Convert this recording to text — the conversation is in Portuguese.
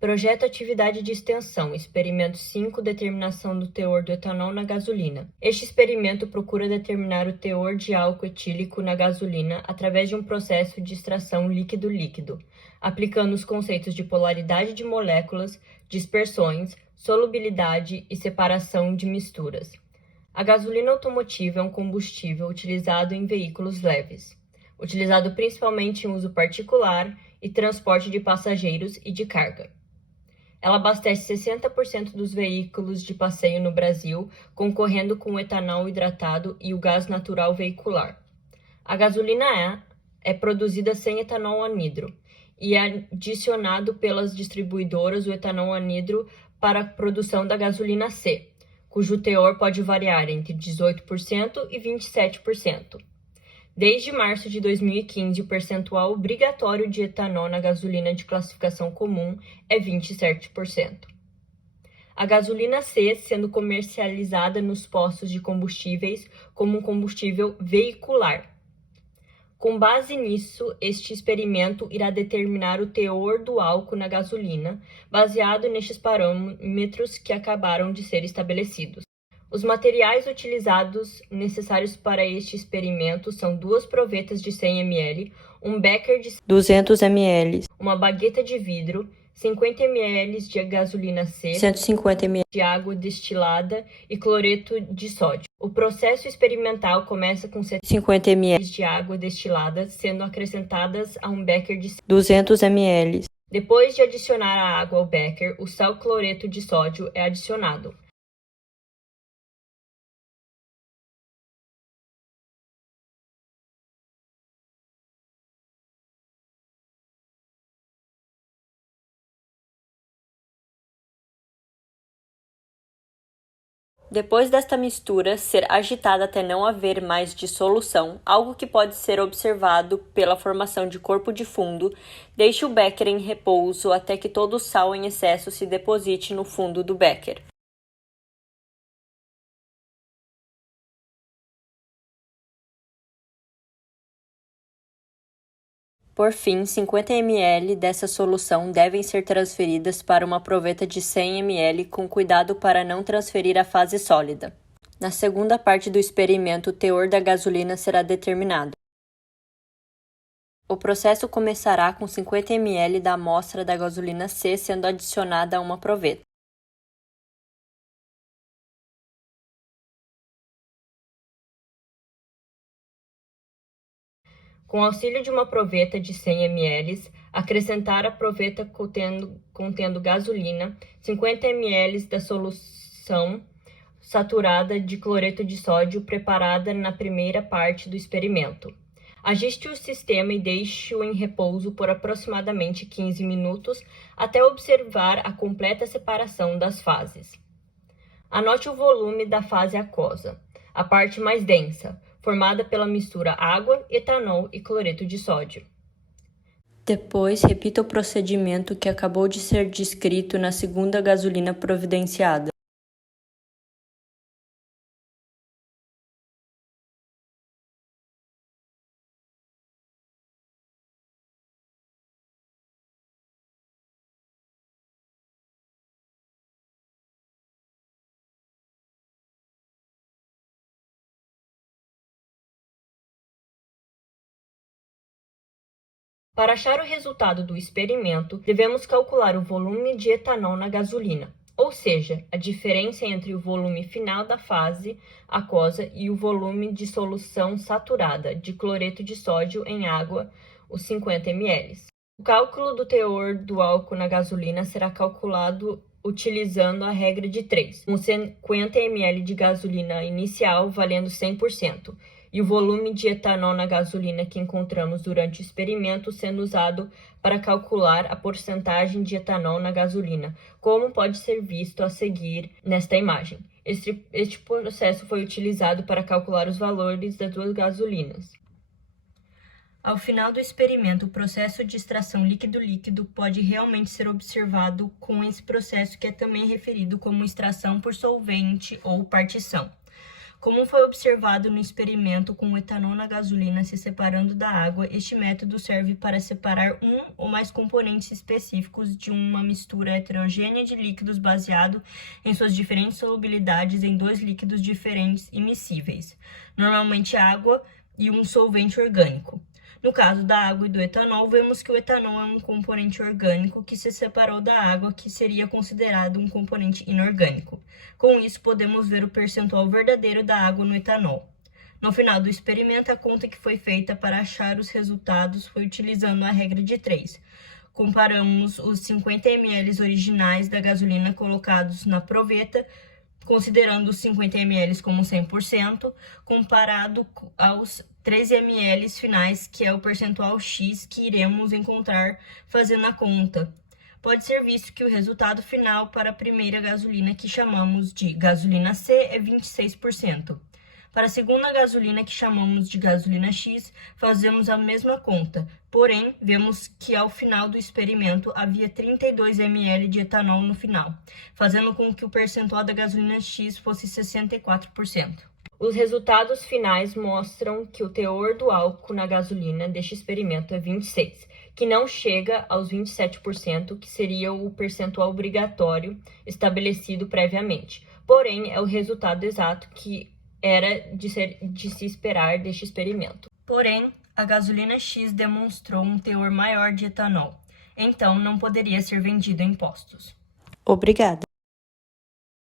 Projeto Atividade de Extensão, Experimento 5, Determinação do teor do etanol na gasolina. Este experimento procura determinar o teor de álcool etílico na gasolina através de um processo de extração líquido-líquido, aplicando os conceitos de polaridade de moléculas, dispersões, solubilidade e separação de misturas. A gasolina automotiva é um combustível utilizado em veículos leves, utilizado principalmente em uso particular e transporte de passageiros e de carga. Ela abastece 60% dos veículos de passeio no Brasil, concorrendo com o etanol hidratado e o gás natural veicular. A gasolina é produzida sem etanol anidro e é adicionado pelas distribuidoras o etanol anidro para a produção da gasolina C, cujo teor pode variar entre 18% e 27%. Desde março de 2015, o percentual obrigatório de etanol na gasolina de classificação comum é 27%. A gasolina C sendo comercializada nos postos de combustíveis como um combustível veicular. Com base nisso, este experimento irá determinar o teor do álcool na gasolina, baseado nestes parâmetros que acabaram de ser estabelecidos. Os materiais utilizados necessários para este experimento são 2 provetas de 100 ml, um becker de 200 ml, uma bagueta de vidro, 50 ml de gasolina C, 150 ml de água destilada e cloreto de sódio. O processo experimental começa com 150 ml de água destilada sendo acrescentadas a um becker de 200 ml. Depois de adicionar a água ao becker, o sal cloreto de sódio é adicionado. Depois desta mistura ser agitada até não haver mais dissolução, algo que pode ser observado pela formação de corpo de fundo, deixe o becker em repouso até que todo o sal em excesso se deposite no fundo do becker. Por fim, 50 ml dessa solução devem ser transferidas para uma proveta de 100 ml com cuidado para não transferir a fase sólida. Na segunda parte do experimento, o teor da gasolina será determinado. O processo começará com 50 ml da amostra da gasolina C sendo adicionada a uma proveta. Com auxílio de uma proveta de 100 ml, acrescentar a proveta contendo gasolina, 50 ml da solução saturada de cloreto de sódio preparada na primeira parte do experimento. Ajuste o sistema e deixe-o em repouso por aproximadamente 15 minutos até observar a completa separação das fases. Anote o volume da fase aquosa, a parte mais densa, formada pela mistura água, etanol e cloreto de sódio. Depois, repita o procedimento que acabou de ser descrito na segunda gasolina providenciada. Para achar o resultado do experimento, devemos calcular o volume de etanol na gasolina, ou seja, a diferença entre o volume final da fase aquosa e o volume de solução saturada de cloreto de sódio em água, os 50 ml. O cálculo do teor do álcool na gasolina será calculado utilizando a regra de 3, com 50 ml de gasolina inicial valendo 100%. E o volume de etanol na gasolina que encontramos durante o experimento sendo usado para calcular a porcentagem de etanol na gasolina, como pode ser visto a seguir nesta imagem. Este processo foi utilizado para calcular os valores das 2 gasolinas. Ao final do experimento, o processo de extração líquido-líquido pode realmente ser observado com esse processo que é também referido como extração por solvente ou partição. Como foi observado no experimento com o etanol na gasolina se separando da água, este método serve para separar um ou mais componentes específicos de uma mistura heterogênea de líquidos baseado em suas diferentes solubilidades em dois líquidos diferentes e miscíveis, normalmente água e um solvente orgânico. No caso da água e do etanol, vemos que o etanol é um componente orgânico que se separou da água, que seria considerado um componente inorgânico. Com isso, podemos ver o percentual verdadeiro da água no etanol. No final do experimento, a conta que foi feita para achar os resultados foi utilizando a regra de 3. Comparamos os 50 ml originais da gasolina colocados na proveta, considerando os 50 ml como 100%, comparado aos 13 ml finais, que é o percentual X que iremos encontrar fazendo a conta. Pode ser visto que o resultado final para a primeira gasolina, que chamamos de gasolina C, é 26%. Para a segunda gasolina, que chamamos de gasolina X, fazemos a mesma conta, porém, vemos que ao final do experimento havia 32 ml de etanol no final, fazendo com que o percentual da gasolina X fosse 64%. Os resultados finais mostram que o teor do álcool na gasolina deste experimento é 26%, que não chega aos 27%, que seria o percentual obrigatório estabelecido previamente. Porém, é o resultado exato que era de se esperar deste experimento. Porém, a gasolina X demonstrou um teor maior de etanol, então não poderia ser vendido em postos. Obrigada.